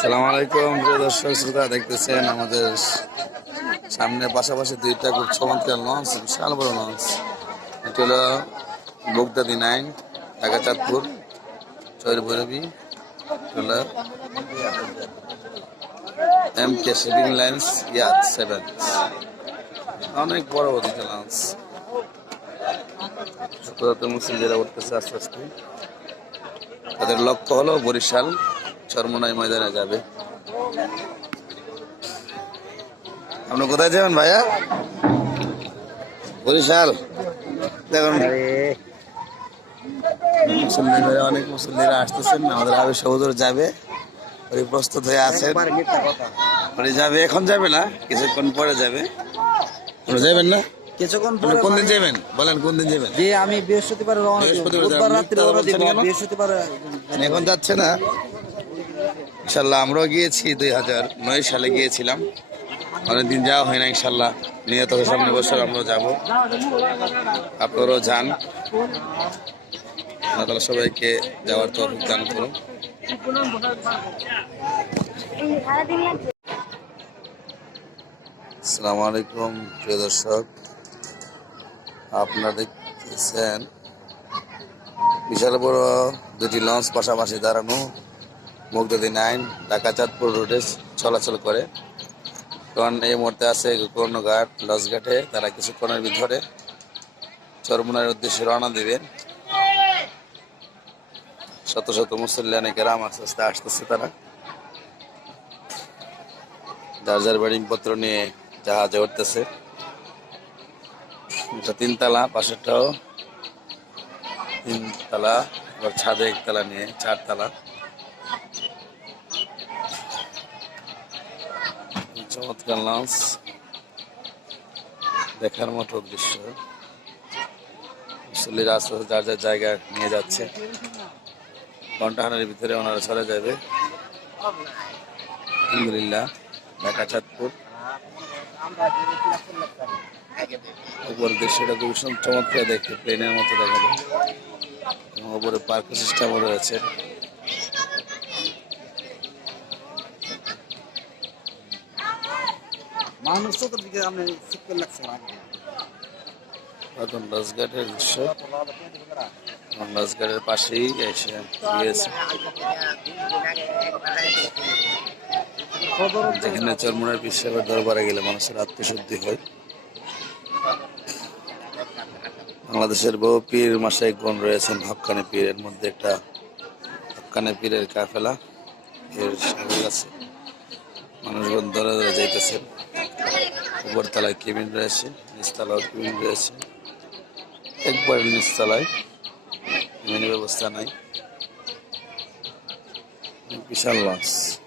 সালাম আলাইকুম, প্রিয় দর্শক শ্রোতা, দেখতেছেন আমাদের সামনে পাশাপাশি দুইটা খুব চমৎকার লঞ্চ বিশাল বড় লঞ্চ এটি হলো বগদাদি নাইন ঢাকা চাঁদপুর চৈর ভৈরবী হলো এম কে শিপিং লাইন্স ইয়াদ সেভেন অনেক বড় বড় দুইটা লঞ্চ শত মুসলিমরা উঠতেছে আস্তে আস্তে, তাদের লক্ষ্য হলো বরিশাল। চরমনাই ময়দানে যাবে। আপনি কোথায় যাবেন ভাইয়া? বরিশাল। দেখুন। মুসল্লিরা অনেক মুসল্লিরা আসতেছেন আমাদের আবি সহোদর যাবে। ওই প্রস্তুত হয়ে আছেন। যাবে এখন যাবে না কিছুক্ষণ পরে যাবে। যাবেন না? কিছুক্ষণ পরে কোন দিন যাবেন? বলেন কোন দিন যাবেন? আমি বৃহস্পতিবার রওনা বৃহস্পতিবার রাত্রে? বৃহস্পতিবার মানে এখন যাচ্ছে না? ইনশাল্লাহ আমরাও গিয়েছি দুই হাজার নয় সালে গিয়েছিলাম। অনেকদিন যাওয়া হয় না ইনশাল্লাহ। নিয়ে নিহত সামনে বছর, আমরাও যাব। আপনারাও যান। আল্লাহ সবাইকে যাওয়ার তৌফিক দান করুন। আসসালামু আলাইকুম, প্রিয় দর্শক। আপনারা দেখতেছেন বিশাল বড় দুটি লঞ্চ পাশাপাশি দাঁড়ানো। মুগদাদি নাইন, ঢাকা চাঁদপুর রোডে চলাচল করে। কারণ এই মুহূর্তে আছে কর্ণঘাট লঞ্চঘাটে তারা কিছুক্ষণের ভিতরে চরমুনার উদ্দেশ্যে রওনা দেবেন শত শত মুসল্লিয়ানে গ্রাম আস্তে আস্তে আসতেছে তারা। যার যার পত্র নিয়ে জাহাজে উঠতেছে। এটা তিনতলা, পাশেরটাও তিনতলা আবার ছাদে একতলা নিয়ে চারতলা। চমৎকার লঞ্চ দেখার মতো দৃশ্য। মুসল্লিরা আস্তে আস্তে যার যার জায়গা নিয়ে যাচ্ছে। ঘন্টাখানের ভিতরে ওনারা চলে যাবে। আলহামদুলিল্লাহ, ঢাকা, চাঁদপুর। উপর দৃশ্যটা খুব সুন্দর চমৎকার দেখতে প্লেনের মতো দেখা যায় এবং উপরে পার্ক সিস্টেমও রয়েছে। মানুষ ঠিক করে লাগছে এখন লঞ্চঘাটের দৃশ্য। লঞ্চঘাটের পাশেই এসে গিয়েছে। যেখানে চরমুনার বিশ্বের দরবারে গেলে মানুষের আত্মশুদ্ধি হয়। বাংলাদেশের বহু পীর মাসায় গণ রয়েছেন। হক্কানি পীরের মধ্যে একটা হক্কানি পীরের কাফেলা, এর সাগর আছে। ধরে ধরে যাইতেছেন উপরতলায় কেবিন রয়েছে নিচতলাও কেবিন রয়েছে। একবার নিচতলায় কেবিনের ব্যবস্থা নাই। বিশাল লঞ্চ।